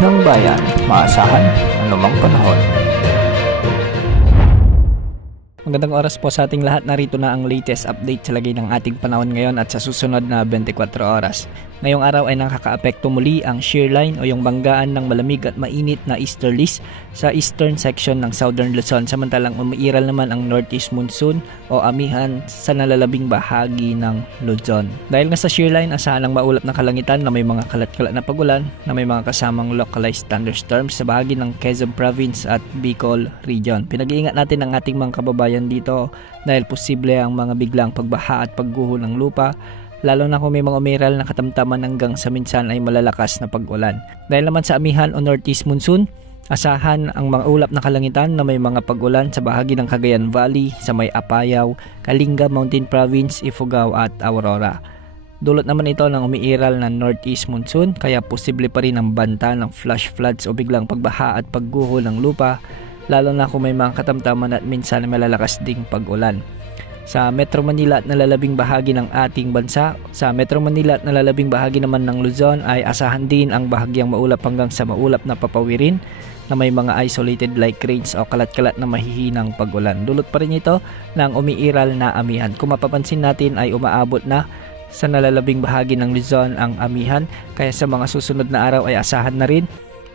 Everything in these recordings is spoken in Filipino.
ng bayan, maasahan anumang panahon. Magandang oras po sa ating lahat. Narito na ang latest update sa lagay ng ating panahon ngayon at sa susunod na 24 oras. Ngayong araw ay nakakaapekto muli ang shear line o yung banggaan ng malamig at mainit na easterlies sa eastern section ng southern Luzon, samantalang umiiral naman ang northeast monsoon o amihan sa nalalabing bahagi ng Luzon. Dahil nga sa shear line, asahan ang maulap na kalangitan na may mga kalat-kalat na pagulan na may mga kasamang localized thunderstorms sa bahagi ng Quezon Province at Bicol Region. Pinag-iingat natin ang ating mga kababayan dito dahil posible ang mga biglang pagbaha at pagguho ng lupa, lalo na kung may mga umiral na katamtaman hanggang sa minsan ay malalakas na pag-ulan. Dahil naman sa amihan o northeast monsoon, asahan ang mga ulap na kalangitan na may mga pag-ulan sa bahagi ng Cagayan Valley, sa may Apayao, Kalinga Mountain Province, Ifugao at Aurora. Dulot naman ito ng umiiral na northeast monsoon, kaya posible pa rin ang banta ng flash floods o biglang pagbaha at pagguho ng lupa, lalo na kung may mga katamtaman at minsan malalakas ding pag-ulan. Sa Metro Manila at nalalabing bahagi ng ating bansa, sa Metro Manila at nalalabing bahagi naman ng Luzon ay asahan din ang bahagyang maulap hanggang sa maulap na papawirin na may mga isolated light rains o kalat-kalat na mahihinang pag-ulan. Dulot pa rin ito ng umiiral na amihan. Kung mapapansin natin ay umaabot na sa nalalabing bahagi ng Luzon ang amihan, kaya sa mga susunod na araw ay asahan na rin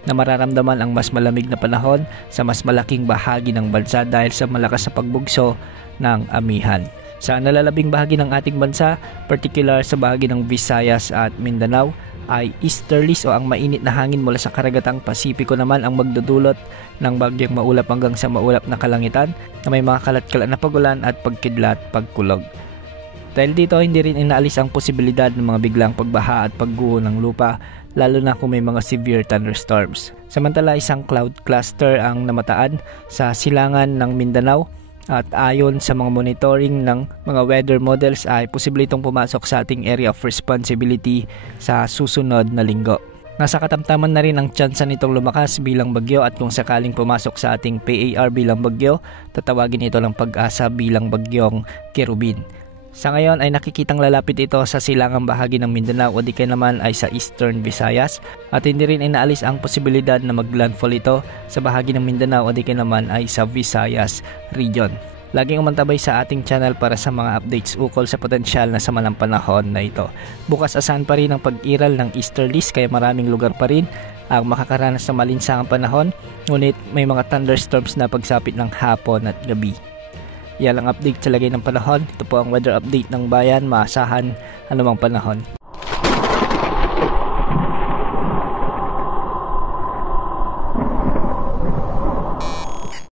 na mararamdaman ang mas malamig na panahon sa mas malaking bahagi ng bansa dahil sa malakas na pagbugso ng amihan. Sa nalalabing bahagi ng ating bansa, particular sa bahagi ng Visayas at Mindanao, ay easterlies o ang mainit na hangin mula sa karagatang Pasipiko naman ang magdudulot ng bagyang maulap hanggang sa maulap na kalangitan na may mga kalat-kalat na pagulan at pagkidlat pagkulog. Dahil dito, hindi rin inaalis ang posibilidad ng mga biglang pagbaha at pagguho ng lupa, lalo na kung may mga severe thunderstorms. Samantala, isang cloud cluster ang namataan sa silangan ng Mindanao at ayon sa mga monitoring ng mga weather models ay posible itong pumasok sa ating area of responsibility sa susunod na linggo. Nasa katamtaman na rin ang tsansa nitong lumakas bilang bagyo at kung sakaling pumasok sa ating PAR bilang bagyo, tatawagin ito ng Pag-asa bilang bagyong Kerubin. Sa ngayon ay nakikitang lalapit ito sa silangang bahagi ng Mindanao o di kaya naman ay sa Eastern Visayas at hindi rin inaalis ang posibilidad na maglandfall ito sa bahagi ng Mindanao o di kaya naman ay sa Visayas region. Laging umantabay sa ating channel para sa mga updates ukol sa potensyal na sama ng panahon na ito. Bukas asahan pa rin ang pag-iral ng easterlies kaya maraming lugar pa rin ang makakaranas ng malinsangang panahon, ngunit may mga thunderstorms na pagsapit ng hapon at gabi. Yan ang update sa lagay ng panahon. Ito po ang weather update ng bayan, maasahan anumang panahon.